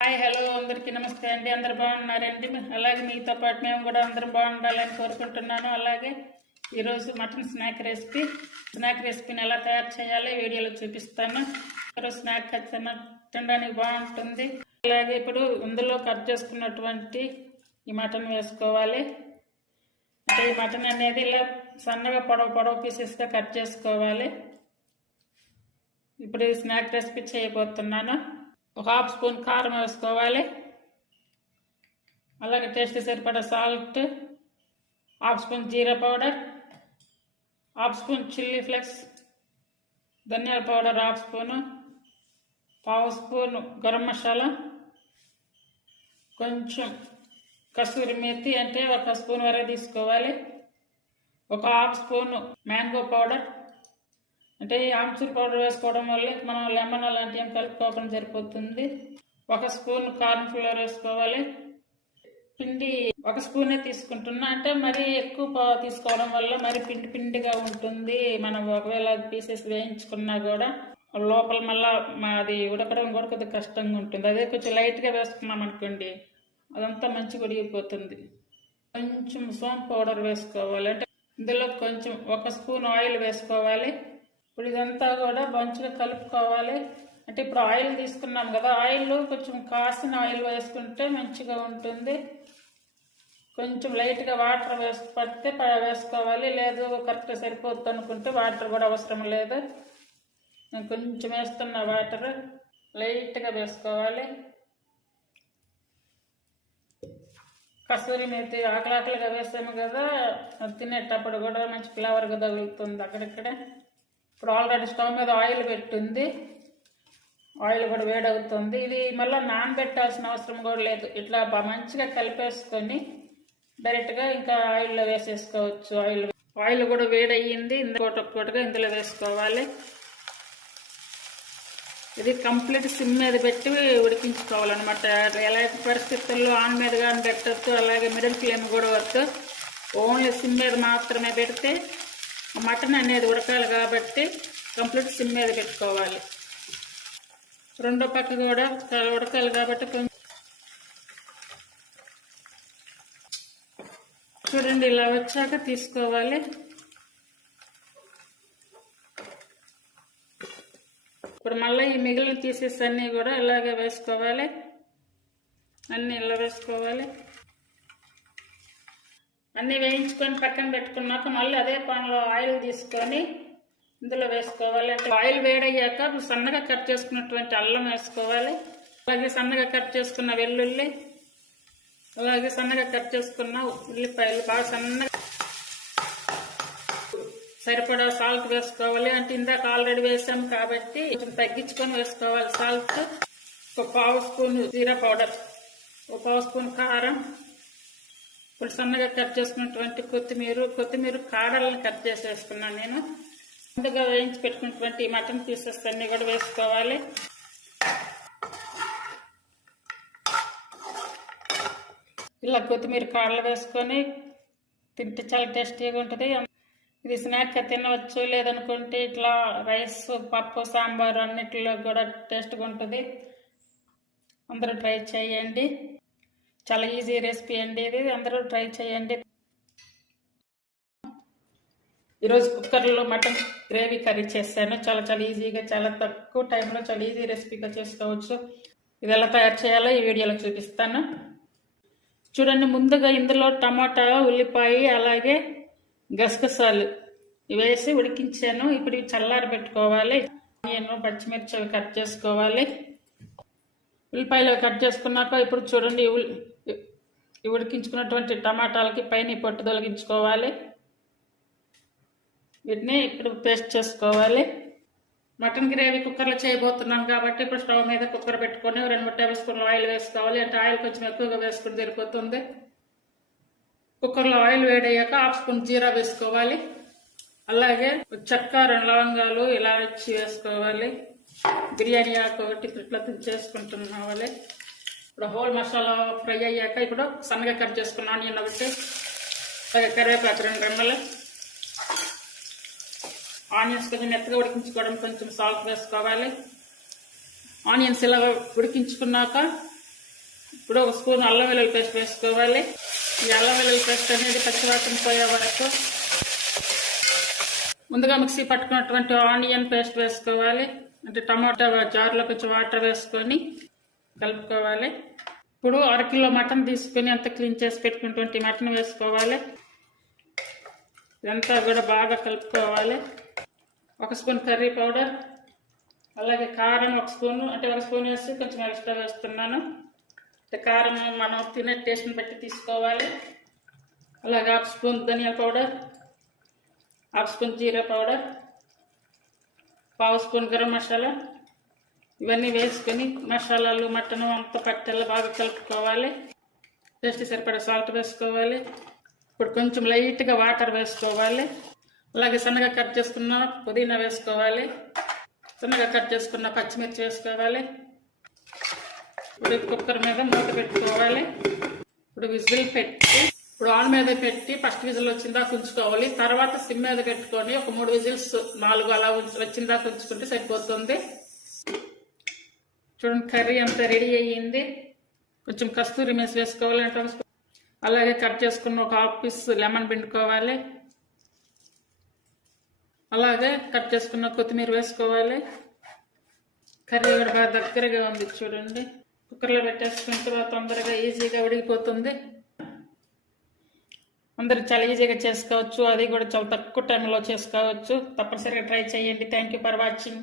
Hi hello అందరికీ నమస్తే అండి. అందరు బాగున్నారండి. అలాగే మీతో పాటు మేము కూడా అందరం బాగుండాలని కోరుకుంటున్నాను. అలాగే ఈరోజు మటన్ స్నాక్ రెసిపీని ఎలా తయారు చేయాలో వీడియోలో చూపిస్తాను. ఈరోజు స్నాక్ ఖచ్చితంగా తినడానికి బాగుంటుంది. అలాగే ఇప్పుడు ఇందులో కట్ చేసుకున్నటువంటి ఈ మటన్ వేసుకోవాలి. అంటే ఈ మటన్ అనేది ఇలా సన్నగా పొడవు పీసెస్గా కట్ చేసుకోవాలి. ఇప్పుడు ఈ స్నాక్ రెసిపీ చేయబోతున్నాను. ఒక హాఫ్ స్పూన్ కారం వేసుకోవాలి. అలాగే టేస్ట్ సరిపడా salt, half spoon jeera powder, half spoon chilli flakes, ధనియాల పౌడర్ హాఫ్ స్పూను, పావు స్పూన్ గరం మసాలా, కొంచెం కసూరి మేతి అంటే ఒక స్పూన్ వరకు తీసుకోవాలి. ఒక హాఫ్ స్పూన్ మ్యాంగో పౌడర్ అంటే ఈ ఆమ్చూర్ పౌడర్ వేసుకోవడం వల్ల మనం లెమన్ అలాంటివి ఏం కలుపుకోవడం సరిపోతుంది. ఒక స్పూన్ కార్న్ ఫ్లోర్ వేసుకోవాలి. పిండి ఒక స్పూనే తీసుకుంటున్నా, అంటే మరీ ఎక్కువ తీసుకోవడం వల్ల మరి పిండిగా ఉంటుంది. మనం ఒకవేళ పీసెస్ వేయించుకున్నా కూడా లోపల మళ్ళీ అది ఉడకడం కూడా కొద్దిగా కష్టంగా ఉంటుంది. అదే కొంచెం లైట్గా వేసుకున్నాం అనుకోండి అదంతా మంచిగా ఉడికిపోతుంది. కొంచెం సోంపు పౌడర్ వేసుకోవాలి. అంటే ఇందులో కొంచెం ఒక స్పూన్ ఆయిల్ వేసుకోవాలి. ఇప్పుడు ఇదంతా కూడా మంచిగా కలుపుకోవాలి. అంటే ఇప్పుడు ఆయిల్ తీసుకున్నాం కదా, ఆయిల్ కొంచెం కాసిన ఆయిల్ వేసుకుంటే మంచిగా ఉంటుంది. కొంచెం లైట్గా వాటర్ పడితే వేసుకోవాలి, లేదు కరెక్ట్ సరిపోతుంది అనుకుంటే వాటర్ కూడా అవసరం లేదు. నేను కొంచెం వేస్తున్న వాటర్ లైట్గా వేసుకోవాలి. కసూరి మేతి ఆకలిగా వేసాము కదా, తినేటప్పుడు కూడా మంచి ఫ్లేవర్గా తగులుతుంది అక్కడిక్కడ. ఇప్పుడు ఆల్రెడీ స్టవ్ మీద ఆయిల్ పెట్టుంది, ఆయిల్ కూడా వేడవుతుంది. ఇది మళ్ళీ నానబెట్టాల్సిన అవసరం కూడా లేదు. ఇట్లా మంచిగా కలిపేసుకొని డైరెక్ట్గా ఇంకా ఆయిల్లో వేసేసుకోవచ్చు. ఆయిల్ కూడా వేడయ్యింది. ఒక్కొక్కటిగా ఇందులో వేసుకోవాలి. ఇది కంప్లీట్ సిమ్ మీద పెట్టి ఉడికించుకోవాలన్నమాట. ఎలాంటి పరిస్థితుల్లో ఆన్ మీద కానీ పెట్టచ్చు, అలాగే మిడిల్ ఫ్లేమ్ కూడా వద్దు. ఓన్లీ సిమ్ మీద మాత్రమే పెడితే మటన్ అనేది ఉడకాలి కాబట్టి కంప్లీట్ సిమ్ మీద పెట్టుకోవాలి. రెండో పక్క కూడా ఉడకాలి కాబట్టి కొంచెం చూడండి ఇలా వచ్చాక తీసుకోవాలి. ఇప్పుడు మళ్ళీ ఈ మిగిలిన పీసెస్ అన్నీ కూడా ఇలాగే వేసుకోవాలి. అన్నీ ఇలా వేసుకోవాలి. అన్నీ వేయించుకొని పక్కన పెట్టుకున్నాక మళ్ళీ అదే పాన్లో ఆయిల్ తీసుకొని ఇందులో వేసుకోవాలి. అంటే ఆయిల్ వేడయ్యాక సన్నగా కట్ చేసుకున్నటువంటి అల్లం వేసుకోవాలి. అలాగే సన్నగా కట్ చేసుకున్న వెల్లుల్లి, అలాగే సన్నగా కట్ చేసుకున్న ఉల్లిపాయలు బాగా సన్నగా, సరిపడా సాల్ట్ వేసుకోవాలి. అంటే ఇందాక ఆల్రెడీ వేసాం కాబట్టి కొంచెం తగ్గించుకొని వేసుకోవాలి సాల్ట్. ఒక పావు స్పూన్ జీరా పౌడర్, ఒక పావు స్పూన్ కారం, ఇప్పుడు సన్నగా కట్ చేసుకున్నటువంటి కొత్తిమీర కాడలను కట్ చేసి వేసుకున్నాను నేను. ముందుగా వేయించి పెట్టుకున్నటువంటి మటన్ పీసెస్ అన్నీ కూడా వేసుకోవాలి. ఇలా కొత్తిమీర కాడలు వేసుకొని తింటే చాలా టేస్టీగా ఉంటుంది. ఇది స్నాక్గా తినవచ్చు, లేదనుకుంటే ఇట్లా రైస్, పప్పు, సాంబారు అన్నిటిలో కూడా టేస్ట్గా ఉంటుంది. అందరూ ట్రై చేయండి. చాలా ఈజీ రెసిపీ అండి ఇది, అందరూ ట్రై చేయండి. ఈరోజు కుక్కర్లో మటన్ గ్రేవీ కర్రీ చేశాను. చాలా ఈజీగా, చాలా తక్కువ టైంలో చాలా ఈజీ రెసిపీగా చేసుకోవచ్చు. ఇది ఎలా తయారు చేయాలో ఈ వీడియోలో చూపిస్తాను. చూడండి, ముందుగా ఇందులో టమాటా, ఉల్లిపాయ, అలాగే గసగసాలు వేసి ఉడికించాను. ఇప్పుడు ఇవి చల్లారి పెట్టుకోవాలి. నేను పచ్చిమిర్చి అవి కట్ చేసుకోవాలి. ఉల్లిపాయలు కట్ చేసుకున్నాక ఇప్పుడు చూడండి ఉడికించుకున్నటువంటి టమాటాలకి పైన పొట్టు తొలగించుకోవాలి. వీటిని ఇప్పుడు పేస్ట్ చేసుకోవాలి. మటన్ గ్రేవీ కుక్కర్లో చేయబోతున్నాం కాబట్టి ఇప్పుడు స్టవ్ మీద కుక్కర్ పెట్టుకొని 2-3 టేబుల్ స్పూన్లు ఆయిల్ వేసుకోవాలి. అంటే ఆయిల్ కొంచెం ఎక్కువగా వేసుకుని సరిపోతుంది. కుక్కర్లో ఆయిల్ వేడయ్యాక హాఫ్ స్పూన్ జీరా వేసుకోవాలి. అలాగే చెక్క, 2 లవంగాలు ఇలాచి వేసుకోవాలి. బిర్యానీ ఆకు ఒకటి ఇట్లా చేసుకుంటున్నావాలి. ఇప్పుడు హోల్ మసాలా ఫ్రై అయ్యాక ఇప్పుడు సన్నగా కట్ చేసుకున్న ఆనియన్ ఒకటి, అలాగే కరివేపాకు 2 రెమ్మలు, ఆనియన్స్ కొంచెం మెత్తగా ఉడికించుకోవడం కొంచెం సాల్ట్ వేసుకోవాలి. ఆనియన్స్ ఇలా ఉడికించుకున్నాక ఇప్పుడు ఒక స్పూన్ అల్లం వెల్లుల్లి పేస్ట్ వేసుకోవాలి. ఈ అల్లం వెల్లుల్లి పేస్ట్ అనేది పచ్చివాసన పోయే వరకు ముందుగా మిక్సీ పట్టుకున్నటువంటి ఆనియన్ పేస్ట్ వేసుకోవాలి. అంటే టమాటా జార్లో కొంచెం వాటర్ వేసుకొని కలుపుకోవాలి. ఇప్పుడు 1 కిలో మటన్ తీసుకొని అంత క్లీన్ చేసి పెట్టుకున్నటువంటి మటన్ వేసుకోవాలి. ఇదంతా కూడా బాగా కలుపుకోవాలి. 1 స్పూన్ కర్రీ పౌడర్, అలాగే కారం 1 స్పూన్, అంటే 1 స్పూన్ వేసి కొంచెం ఎక్స్ట్రా వేస్తున్నాను. కారం మనం తినే టేస్ట్ని బట్టి తీసుకోవాలి. అలాగే 1/2 స్పూన్ ధనియాల powder, 1/2 spoon jeera powder, 1/2 spoon garam masala. ఇవన్నీ వేసుకొని మసాలాలు మటన్ అంతా పట్టేలా బాగా కలుపుకోవాలి. టేస్ట్ సరిపడా సాల్ట్ వేసుకోవాలి. ఇప్పుడు కొంచెం లైట్గా వాటర్ వేసుకోవాలి. అలాగే సన్నగా కట్ చేసుకున్న పుదీనా వేసుకోవాలి. సన్నగా కట్ చేసుకున్న పచ్చిమిర్చి వేసుకోవాలి. ఇప్పుడు కుక్కర్ మీద మూత పెట్టుకోవాలి. ఇప్పుడు విజిల్ పెట్టి, ఇప్పుడు ఆన్ మీద పెట్టి ఫస్ట్ విజిల్ వచ్చిందాక ఉంచుకోవాలి. తర్వాత సిమ్ మీద పెట్టుకొని ఒక 3 విజిల్స్ 4 అలా వచ్చిందాక ఉంచుకుంటే సరిపోతుంది. చూడండి, కర్రీ అంతా రెడీ అయ్యింది. కొంచెం కస్తూరి మేసి వేసుకోవాలి. అంటే అలాగే కట్ చేసుకున్న ఒక 1/2 పీస్ లెమన్ పిండుకోవాలి. అలాగే కట్ చేసుకున్న కొత్తిమీర వేసుకోవాలి. కర్రీ కూడా బాగా దగ్గరగా ఉంది చూడండి. కుక్కర్లో పెట్టేసుకున్న తర్వాత తొందరగా ఈజీగా ఉడికిపోతుంది. అందరూ చాలా ఈజీగా చేసుకోవచ్చు. అది కూడా చాలా తక్కువ టైంలో చేసుకోవచ్చు. తప్పనిసరిగా ట్రై చేయండి. Thank you for watching.